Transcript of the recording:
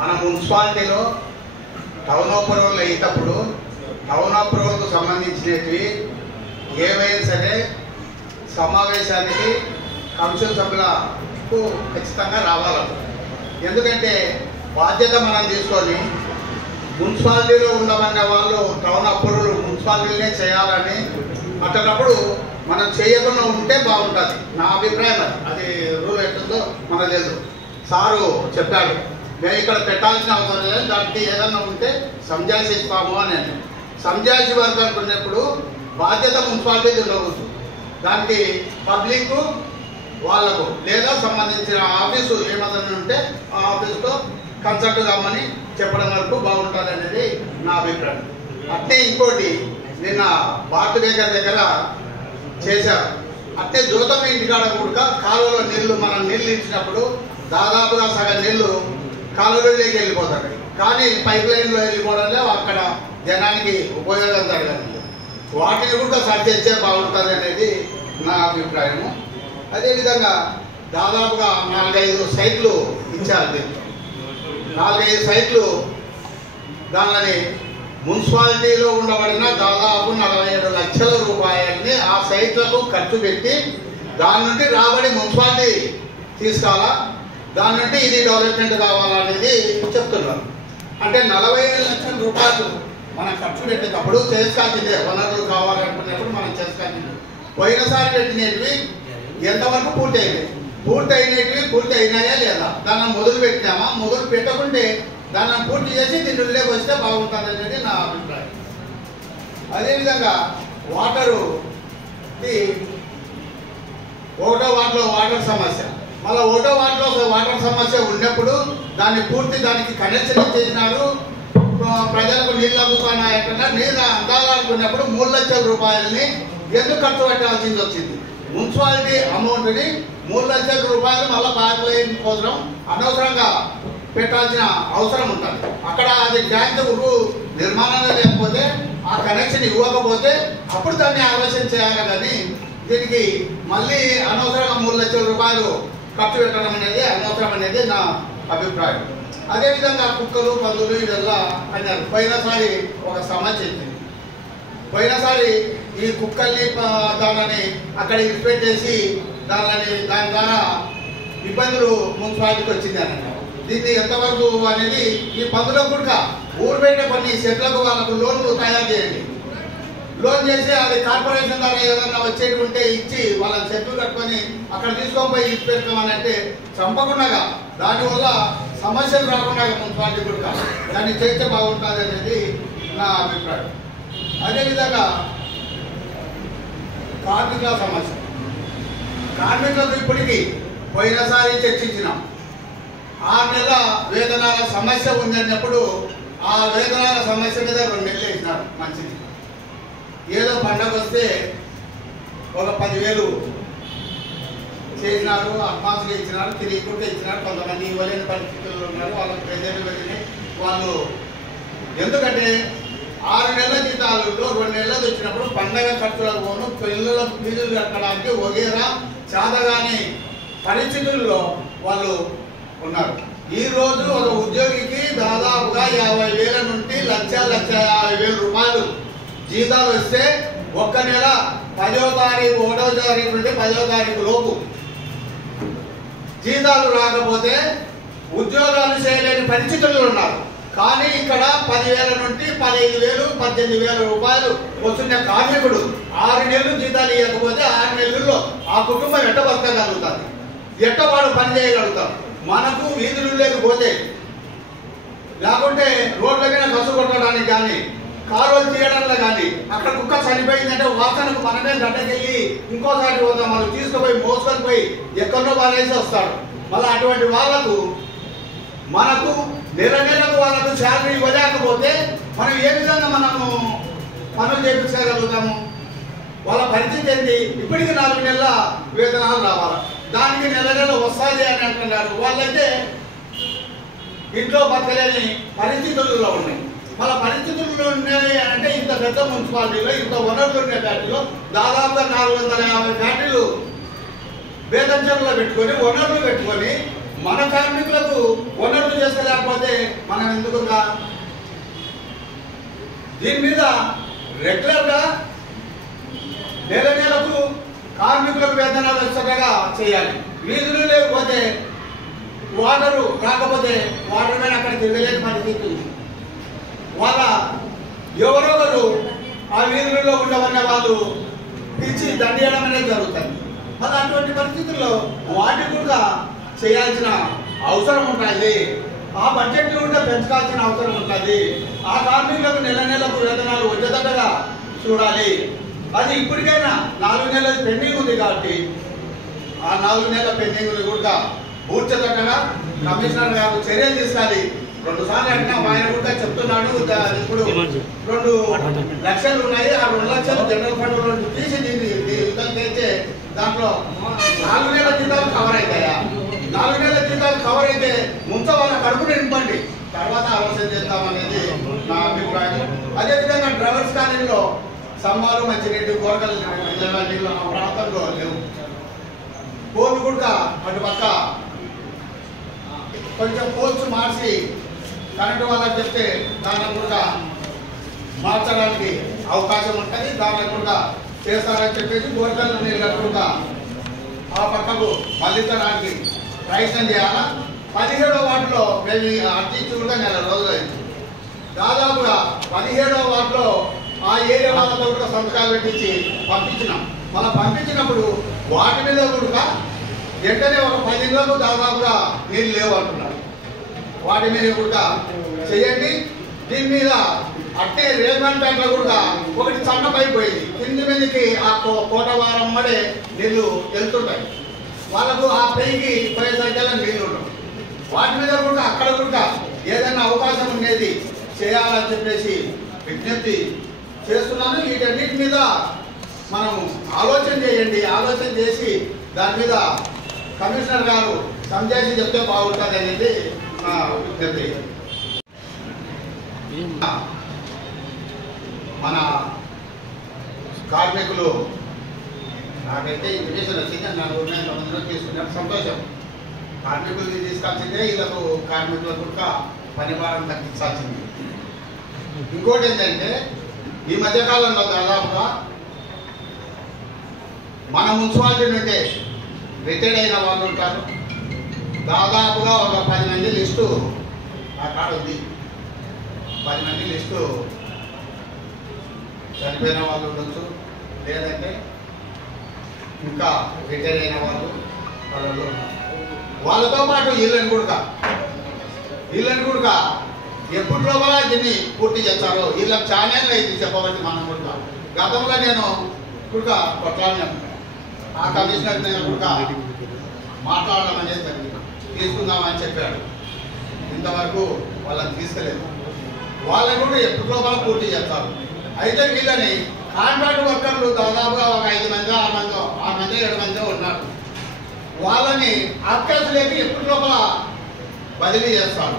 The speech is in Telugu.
మన మున్సిపాలిటీలో టౌన్ అప్రూవల్ అయ్యేటప్పుడు టౌన్ అప్రూవల్కు సంబంధించినవి ఏవైనా సరే సమావేశానికి కమిషన్ సభ్యులకు ఖచ్చితంగా రావాలి. ఎందుకంటే బాధ్యత మనం తీసుకొని మున్సిపాలిటీలో ఉండమన్న వాళ్ళు టౌన్ అప్రూవల్ మున్సిపాలిటీనే చేయాలని అట్టప్పుడు మనం చేయకుండా ఉంటే బాగుంటుంది. నా అభిప్రాయం అది రూల్ ఎట్టుందో మనకు లేదు. సారు చెప్పాడు మేము ఇక్కడ పెట్టాల్సిన అవసరం లేదు, దానికి ఏదన్నా ఉంటే సంజాయిషి ఇస్తాము అని. సంజాయిషి వర్క్ అనుకున్నప్పుడు బాధ్యత మున్సిపాలిటీ ఉండవచ్చు. దానికి పబ్లిక్ వాళ్ళకు లేదా సంబంధించిన ఆఫీసు ఏమన్నా ఉంటే ఆ ఆఫీసుతో కన్సల్ట్ కామని చెప్పడం వరకు బాగుంటుంది అనేది నా అభిప్రాయం. అట్టే ఇంకోటి నిన్న భారత దగ్గర చేశారు. అట్టే జ్యోతమ్మ ఇంటికాడ కూడా కాలువలో నీళ్లు మనం నీళ్ళు ఇచ్చినప్పుడు దాదాపుగా సగం నీళ్లు కాలువలోకి వెళ్ళిపోతాయి. కానీ పైప్ లైన్లో వెళ్ళిపోవడంలో అక్కడ జనానికి ఉపయోగం జరగదు. వాటిని కూడా సరిచేస్తే బాగుంటుంది అనేది నా అభిప్రాయము. అదేవిధంగా దాదాపుగా 4-5 సైట్లు ఇచ్చారు. దీంట్లో 4-5 సైట్లు దానిని మున్సిపాలిటీలో ఉండబడిన దాదాపు 47 లక్షల రూపాయలని ఆ సైట్లకు ఖర్చు పెట్టి దాని నుండి రాబడి మున్సిపాలిటీ తీసుకోవాలా, దాని నుండి ఇది డెవలప్మెంట్ కావాలనేది చెప్తున్నారు. అంటే 47 లక్షల రూపాయలు మనం ఖర్చు పెట్టేటప్పుడు చేసుకోవాల్సిందే. వనరులు కావాలనుకున్నప్పుడు మనం చేసుకోవాల్సిందే. పోయినసారి పెట్టినవి ఎంతవరకు పూర్తి అయినవి పూర్తి అయినాయా లేదా, దాన్ని మొదలు పెట్టినామా, మొదలు పెట్టకుంటే దాన్ని పూర్తి చేసి దీనిలోకి వస్తే బాగుంటుంది అనేది నా అభిప్రాయం. అదేవిధంగా వాటరు 1వ వార్డులో వాటర్ సమస్య, మళ్ళీ 1వ వార్డులో ఒక వాటర్ సమస్య ఉన్నప్పుడు దానికి కనెక్షన్ ఇచ్చేసినారు. ప్రజలకు నీళ్ళు అమ్ముకున్నాయకుండా నీళ్ళు అందాలనుకున్నప్పుడు 3 లక్షల రూపాయలని ఎందుకు ఖర్చు పెట్టాల్సింది వచ్చింది. మున్సిపాలిటీ అమౌంట్ని 3 లక్షల రూపాయలు మళ్ళీ పైప్ లైన్ కోసం అనవసరంగా పెట్టాల్సిన అవసరం ఉంటుంది. అక్కడ అది ట్యాంక్ నిర్మాణం లేకపోతే ఆ కనెక్షన్ ఇవ్వకపోతే అప్పుడు దాన్ని ఆలోచన చేయాలి. కానీ దీనికి మళ్ళీ అనవసరంగా 3 లక్షల రూపాయలు ఖర్చు పెట్టడం అనేది అనవసరం అనేది నా అభిప్రాయం. అదేవిధంగా కుక్కలు పందులు ఇవెల్లా అన్నారు. పోయినసారి ఒక సమస్య వచ్చింది. పోయినసారి ఈ కుక్కల్ని దానిని అక్కడ ఇన్స్పెక్ట్ దాని ద్వారా ఇబ్బందులు మున్సిపాలిటీకి వచ్చింది అని అన్నారు. దీన్ని ఎంతవరకు అనేది ఈ పందులకు కూడా ఊరు బయట కొన్ని సెట్లకు వాళ్ళకు లోన్లు తయారు చేయండి. లోన్ చేసి అది కార్పొరేషన్ ద్వారా ఏదన్నా వచ్చేది ఉంటే ఇచ్చి వాళ్ళని సెట్లు కట్టుకొని అక్కడ తీసుకొని పోయి ఇచ్చిపెట్టుకోమని అంటే చంపకుండా దానివల్ల సమస్యలు రాకుండా మున్సిపాలిటీ కూడా దాన్ని చేస్తే బాగుంటుంది అనేది నా అభిప్రాయం. అదేవిధంగా కార్మికుల సమస్య, కార్మికులకు ఇప్పటికీ పోయినసారి చర్చించినాం. 6 నెలల వేతనాల సమస్య ఉందన్నప్పుడు ఆ వేతనాల సమస్య మీద 2 నెలలు వేసినారు. మంచిది. ఏదో పండగ వస్తే ఒక 10,000 చేసినారు, అడ్వాన్స్గా ఇచ్చినారు, తిరిగి కూడా ఇచ్చినారు. కొంతమంది ఇవ్వలేని పరిస్థితుల్లో ఉన్నారు. వాళ్ళకి ప్రెజర్లు వెళ్ళినాయి. వాళ్ళు ఎందుకంటే 6 నెలల జీతాలలో 2 నెలలు వచ్చినప్పుడు పండగ ఖర్చులకు పోను, పిల్లల ఫీజులు కట్టడానికి వగేరా చేతగాని పరిస్థితుల్లో వాళ్ళు ఉన్నారు. ఈ రోజు ఒక ఉద్యోగికి దాదాపుగా 50,000 నుండి 1,50,000 రూపాయలు జీతాలు వస్తే ఒక్క నెల 10వ తారీఖు 1వ తారీఖు నుండి 10వ తారీఖు లోపు జీతాలు రాకపోతే ఉద్యోగాలు చేయలేని పరిస్థితుల్లో ఉన్నారు. కానీ ఇక్కడ 10,000 నుండి 15,000, 18,000 రూపాయలు వస్తున్న కార్మికుడు 6 నెలలు జీతాలు ఇవ్వకపోతే 6 నెలల్లో ఆ కుటుంబం ఎట్ట బతకగలుగుతుంది, ఎట్ట వాడు పని చేయగలుగుతారు. మనకు వీధులు లేకపోతే లేకుంటే రోడ్ల మీద కసు కొట్టడానికి కానీ కాలువలు తీయడంలో కానీ అక్కడ కుక్క చనిపోయిందంటే వాసనకు మనమే గడ్డకెళ్ళి ఇంకోసారి పోతాం. వాళ్ళు తీసుకుపోయి మోసుకొని పోయి ఎక్కడో బాధేసి వస్తాడు. మళ్ళీ అటువంటి వాళ్ళకు మనకు నెలకు వాళ్ళకు శాలరీ ఇవ్వలేకపోతే మనం ఏ విధంగా మనము పనులు చేయించగలుగుతాము? వాళ్ళ పరిస్థితి ఏంటి? ఇప్పటికీ 4 నెలల వేతనాలు రావాలి, దానికి నెల వస్తాయి అని అంటున్నారు. వాళ్ళైతే ఇంట్లో బతకలేని పరిస్థితుల్లో ఉన్నాయి. వాళ్ళ పరిస్థితుల్లో ఉన్నాయి అంటే ఇంత పెద్ద మున్సిపాలిటీలో ఇంత వనరులు ఉండే ఫ్యాక్టరీలో దాదాపుగా 450 ఫ్యాక్టరీలు వేతన చెరువులో పెట్టుకొని వనరులు పెట్టుకొని మన కార్మికులకు వనరులు చేసుకోలేకపోతే ఇంకా దీని మీద రెగ్యులర్గా నెలకు కార్మికులకు వేతనాలు వచ్చేటగా చేయాలి. వీధులు లేకపోతే వాటరు రాకపోతే వాటర్ మీద అక్కడ తిరగలేని పరిస్థితి ఉంది. వాళ్ళ ఎవరో ఒకరు ఆ వీధులలో ఉండవన్న వాళ్ళు పిలిచి దండేయడం అనేది జరుగుతుంది. మరి అటువంటి పరిస్థితుల్లో వాటి కూడా చేయాల్సిన అవసరం ఉంటుంది. ఆ బడ్జెట్ కూడా పెంచాల్సిన అవసరం ఉంటుంది. ఆ కార్మికులకు నెలకు వేతనాలు వచ్చేటట్టుగా చూడాలి. అది ఇప్పటికైనా 4 నెలల పెండింగ్ ఉంది కాబట్టి ఆ 4 నెలల పెండింగ్ కూడా పూర్చేటట్టుగా కమిషనర్ గారు చర్యలు తీసుకోవాలి. 2 సార్లు అడిగినా ఆయన కూడా చెప్తున్నాడు. ఇప్పుడు 2 లక్షలు ఉన్నాయి. ఆ 2 లక్షలు జనరల్ ఫండ్ లో తీసి దీన్ని దాంట్లో 4 నెలల జీతాలు కవర్ అవుతాయా? 4 నెలల జీతాలు కవర్ అయితే ముందు వాళ్ళ కడుపుని నింపండి, తర్వాత ఆలోచన చేద్దామనేది నా అభిప్రాయం. అదేవిధంగా డ్రైవర్స్ కాలేజీలో సమ్మాలు మంచినీటి గోడలు నీళ్ళు మా ప్రాంతంలో లేవు. పోలు కూడా అటు పక్క కొంచెం పోల్స్ మార్చి కరెంటు వాళ్ళకి చెప్తే దాన్ని కూడా మార్చడానికి అవకాశం ఉంటుంది. దాన్ని కూడా చేస్తారని చెప్పేసి గోడల నీళ్ళు కూడా ఆ పక్కకు మళ్ళించడానికి ప్రయత్నం చేయాలా. 17వ వార్డులో మేము అర్జించి కూడా 1 నెల రోజులు అయింది. దాదాపుగా 17వ వార్డులో ఆ ఏరియా వాళ్ళతో కూడా సంతకాలు పెట్టించి పంపించినాం. మనం పంపించినప్పుడు వాటి మీద కూడా వెంటనే ఒక 10 ఇళ్లకు దాదాపుగా నీళ్ళు లేవు అంటున్నారు. వాటి మీద కూడా చేయండి. దీని మీద అట్టే రేగన్పేటలో కూడా ఒకటి సన్నపైపోయింది. కింది మీదకి ఆ కోటవారం మడే నీళ్లు వెళ్తుంటాయి. వాళ్ళకు ఆ పైకి పోయేసరికల్లా నీళ్లు ఉండవు. వాటి మీద కూడా అక్కడ కూడా ఏదైనా అవకాశం ఉండేది చేయాలని చెప్పేసి విజ్ఞప్తి చేస్తున్నాను. వీటన్నిటి మీద మనం ఆలోచన చేయండి. ఆలోచన చేసి దాని మీద కమిషనర్ గారు సంజాయిషి చెప్తే బాగుంటుంది అనేది నా విజ్ఞప్తి. మన కార్మికులు నాకైతే ఇన్విటేషన్ వచ్చింది. 4 మందిలో తీసుకునే సంతోషం. కార్మికులకి తీసుకొచ్చిందే వీళ్ళకు కార్మికులకు కూడా పని భారం తగ్గించాల్సింది. ఇంకోటి ఏంటంటే ఈ మధ్యకాలంలో దాదాపుగా మన మున్సిపాలిటీ నుండి రిటైర్డ్ అయిన వాళ్ళు ఉంటారు. దాదాపుగా ఒక 10 మంది లిస్టు ఆ కాడ ఉంది. 10 మంది లిస్టు చనిపోయిన వాళ్ళు ఉండొచ్చు, లేదంటే ఇంకా రిటైర్ అయిన వాళ్ళు వాళ్ళు ఉన్నారు. వాళ్ళతో పాటు వీళ్ళని కూడా ఎప్పుడు లోపల దీన్ని పూర్తి చేస్తారో వీళ్ళకి ఛానల్ ఇది చెప్పవచ్చు. మనం కూడా గతంలో నేను కూడా కొట్లాడినా ఆ కమిషనర్ నేను కూడా మాట్లాడడం అనేది జరిగింది. తీసుకుందామని చెప్పాడు. ఇంతవరకు వాళ్ళని తీసుకెళ్ళలేదు. వాళ్ళని కూడా ఎప్పుడు లోపల పూర్తి చేస్తారు. అయితే వీళ్ళని కాంట్రాక్ట్ వర్కర్లు దాదాపుగా ఒక 5 మంది 6 మంది 7 మంది ఉన్నారు. వాళ్ళని అక్కడికి ఎప్పుడు లోపల బదిలీ చేస్తారు.